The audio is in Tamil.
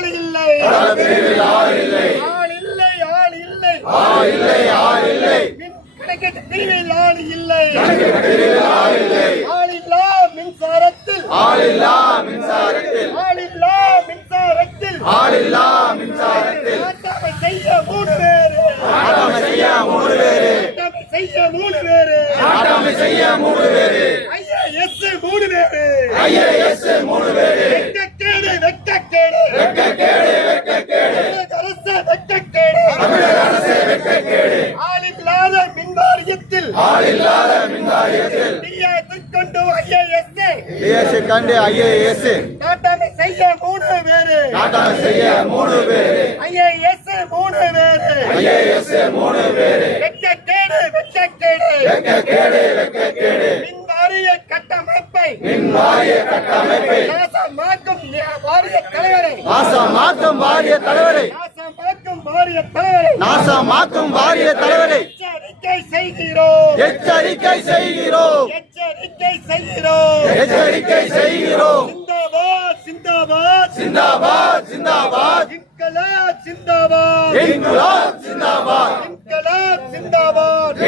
ஆள் இல்லை ஆள் இல்லை ஆள் இல்லை ஆள் இல்லை கணக்கெட்டு பிரிவில் ஆள் இல்லை ஆளில்லா மின்சாரத்தில் நாட்டாமை செய்ய மூணு பேரு ஐஏஎஸ் மூணு பேரு வெட்கக்கேடு அரசு வெட்கக்கேடு ஆளில்லாத மின் வாரியத்தில் கொண்டு ஐஏஎஸ் கண்டு ஐஏஎஸ் நாட்டாமை செய்ய மூணு பேரு ஐஏஎஸ் மூணு பேரு வெட்கக்கேடு மின் வாரிய கட்டமைப்பை நாசமாக்கும் வாரிய தலைவரை எச்சரிக்கை செய்கிறோம் சிந்தாபாத் இன்குலாப் சிந்தாபாத்